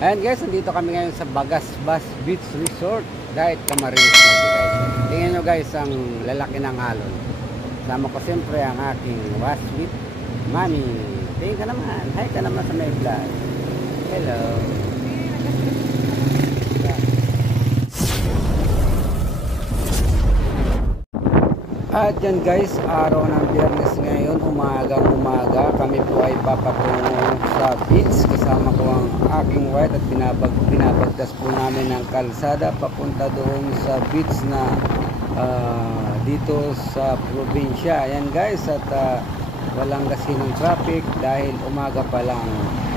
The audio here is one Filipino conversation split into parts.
Ayan guys, nandito kami ngayon sa Bagasbas Beach Resort. Dahil Camarines Norte guys. Tingnan nyo guys ang lalaki ng alon. Sama ko siyempre ang aking wasmit, Mami. Tingin ka naman. Hi ka naman sa may vlog. Hello. At yan guys, araw ng Biyernes ngayon, umaga kami po ay papatungo sa beach. Kasama ko ang aking wife at binabagtas po namin ng kalsada papunta doon sa beach na dito sa probinsya. Ayan guys, at walang gasinong traffic dahil umaga pa lang.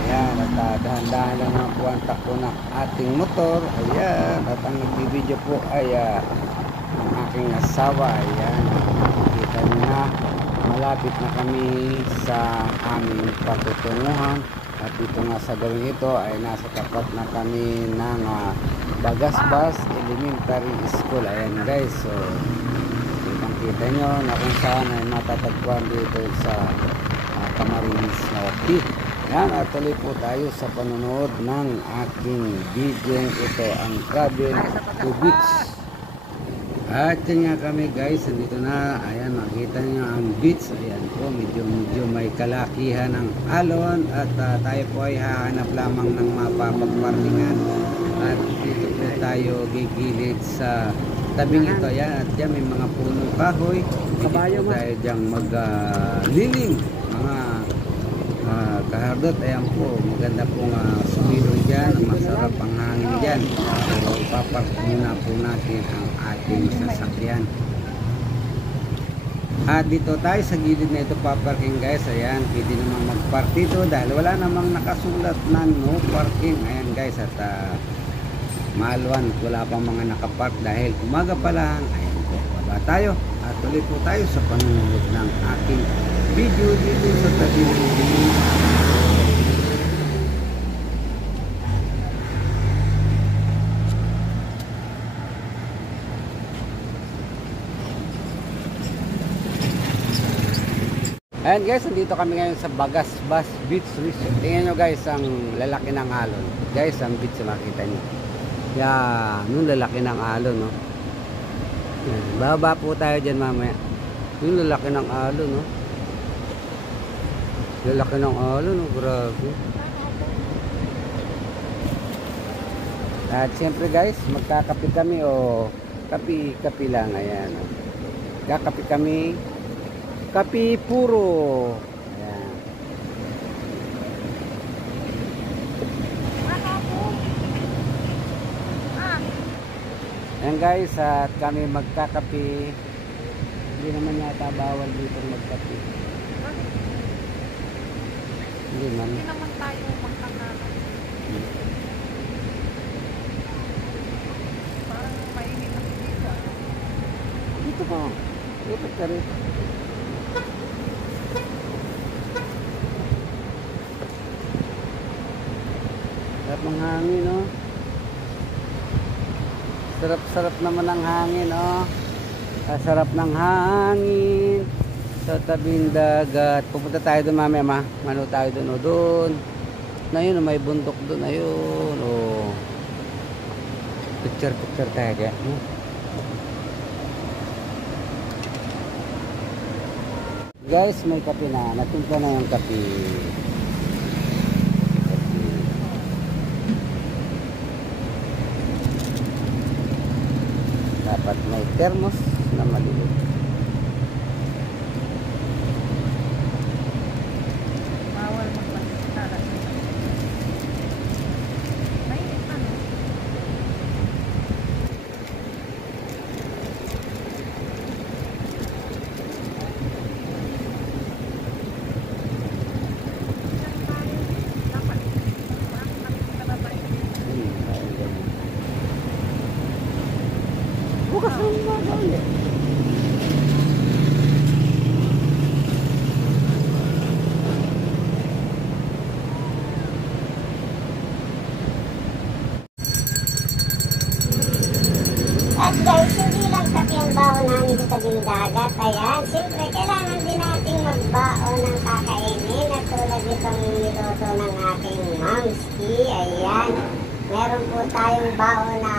Ayan, at dahan-dahan lang ang po ang takbo ng ating motor. Ayan, at ang nagbibideo po ay ang aking asawa. Ayan, nakikita nyo na malapit na kami sa aming patutunguhan. At dito nga sa gawin ito ay nasa tapat na kami ng Bagasbas Elementary School. Ayan guys, so kita nyo na kung saan ay matatagpuan dito sa Camarines Norte. Ayan, at tuloy po tayo sa panonood ng aking video ito, ang Travel to Beach. At yan nga kami guys, nandito na. Ayan, makita nyo ang beach. Ayan po, medyo may kalakihan ng alon. At tayo po ay hahanap lamang ng mapapagpartingan. At dito po tayo gigilid sa tabing ito. Ayan, at yan may mga punong kahoy. Dito po tayo diyang magliling. Mga kahardot. Ayan po, maganda pong sumilong dyan. Masarap ang hangin dyan. So, ipapark muna po natin ang ating sasakyan. At dito tayo sa gilid na ito paparking guys. Ayan, pwede naman magpark dito dahil wala namang nakasulat na no parking. Ayan guys, at maalwan, wala pang mga nakapark dahil umaga pa lang. Ayan po, baba tayo at tuloy po tayo sa panonood ng aking video dito sa tabi ng beach. Ayan guys, nandito kami ngayon sa Bagasbas Beach Resort. Tingnan nyo guys ang lalaki ng alon. Guys, ang beach makita nyo. Yan, yung lalaki ng alon, no? Yan, baba po tayo dyan mamaya. Yung lalaki ng alon, no? Lalaki ng alon, no? Grabe. At siyempre guys, magkakape kami o kapi lang. Ayan, no? Kakape kami. Kapi puro. Ayan. Ayan guys, at kami magkakapi. Hindi naman yata bawal dito magkapi. Hindi man. Hindi naman tayo magkakapi. Parang mainit na dito. Dito pa. Dito ka rin. Sarap ng hangin, no? Sarap naman ng hangin, no? Sarap ng hangin sa tabing dagat. Pupunta tayo doon mamaya, ma. Mano tayo doon, o doon. Na yun, may bundok doon. Ayun, o. Picture tayo dyan, no? Guys, may kape na. Natimpla na yung kape. Dapat may thermos na maliit. Bawal magpasara. Mainit na, no? Bukas ang mga ulit. At guys, hindi lang kape ang baon namin sa tabing dagat. Ayan, siyempre kailangan din nating magbaon ng kakainin at tulad itong niluto ng ating mom's Jollibee. Ayan. Meron po tayong baon na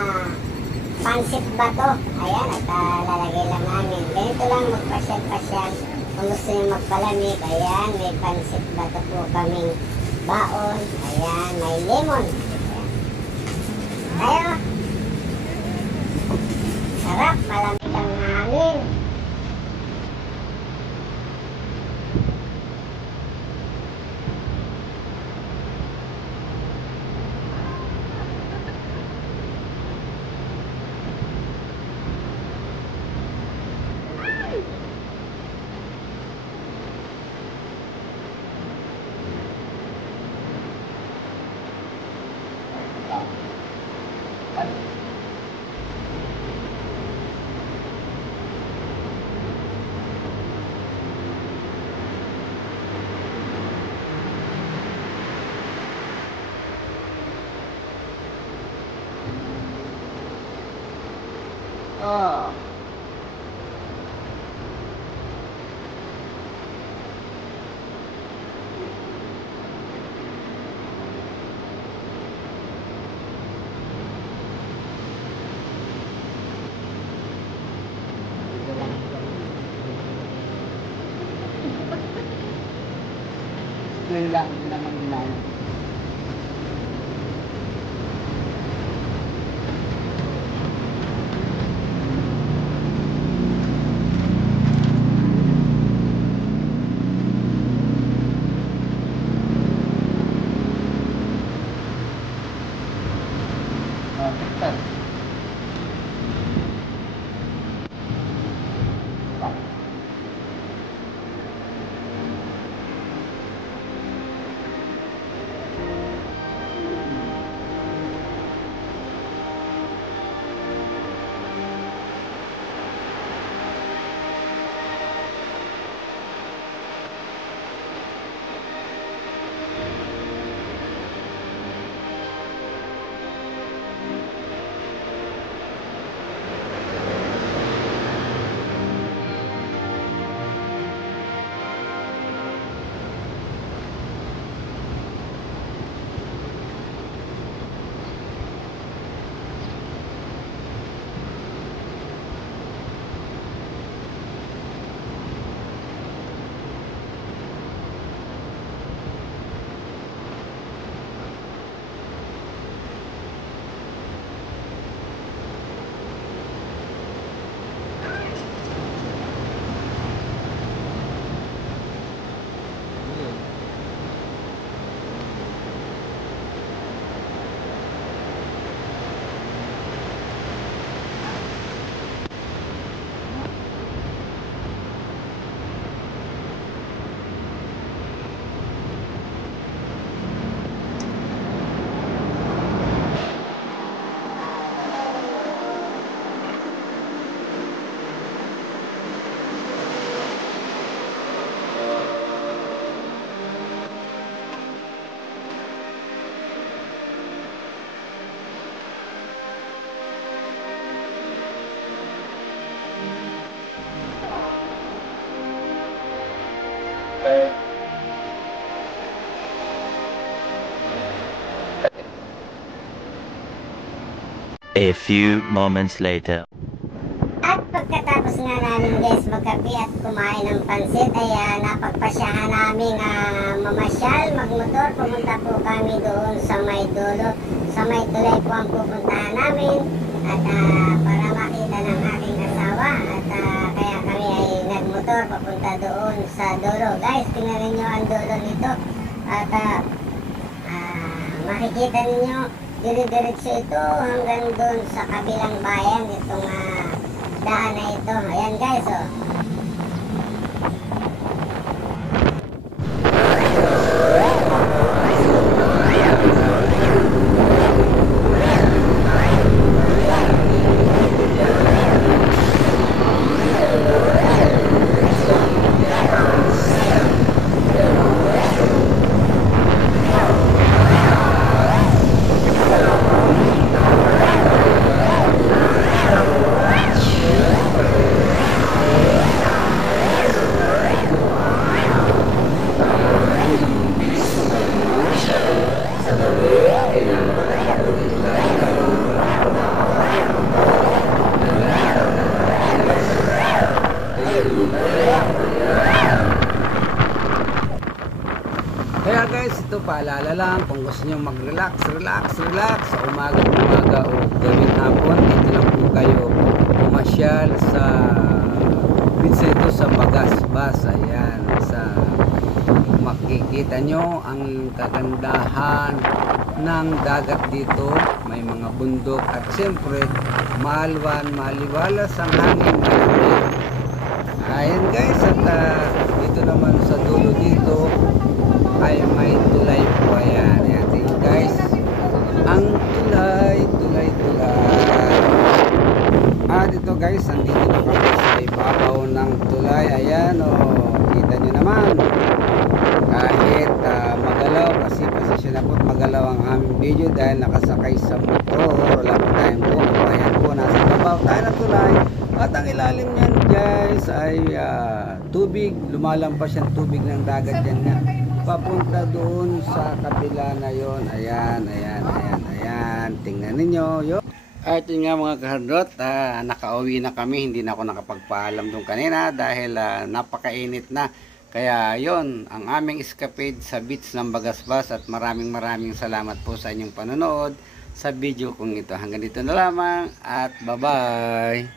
pansit bato. Ayan, at lalagay lang namin. Ganito lang magpasyal-pasyal. Kung gusto nyo magpalamig, ayan, may pansit bato po kaming baon. Ayan, may lemon. Ayan. Tayo. Sarap, malamig ang hangin. Ah. Ngayon lang, hindi naman ginaya. A few moments later. At pagkatapos nga namin guys magkape at kumain ng pansit ay napagpasyahan namin mamasyal, magmotor. Pumunta po kami doon sa may dulo, sa may tulay po ang pupuntahan namin at para makita ng aking asawa at kaya kami ay nagmotor papunta doon sa dulo. Guys, tingnan niyo ang dulo nito at makikita ninyo dire-diretso ito hanggang doon sa kabilang bayan itong daan na ito. Ayan guys, oh. paalala lang, kung gusto nyo mag-relax sa umaga o gawing hapon, dito lang po kayo pumasyal sa beach ito sa Bagasbas. Ayan, makikita nyo ang kagandahan ng dagat dito. May mga bundok at siyempre maliwalas ang hangin, malamig. Ayan guys, at dito naman sa dulo dito ay may tulay po. Ayan, tingnan guys, ang tulay. Dito guys, nandito na kami sa ibabaw ng tulay. Ayan, kita nyo naman, kahit magalaw, kasi pasensya na po magalaw ang aming video dahil nakasakay sa motor, wala po tayong buko. Ayan po, nasa babaw tayo ng tulay. At ang ilalim niyan guys ay tubig, lumalampas yung tubig ng dagat yan nga, papunta doon sa kabila na yon. Ayan, tingnan ninyo yun. At yun nga mga kahardot, nakauwi na kami, hindi na ako nakapagpaalam doon kanina dahil napakainit na. Kaya yon ang aming escapade sa beach ng Bagasbas, at maraming salamat po sa inyong panonood sa video kong ito. Hanggang dito na lamang at bye-bye.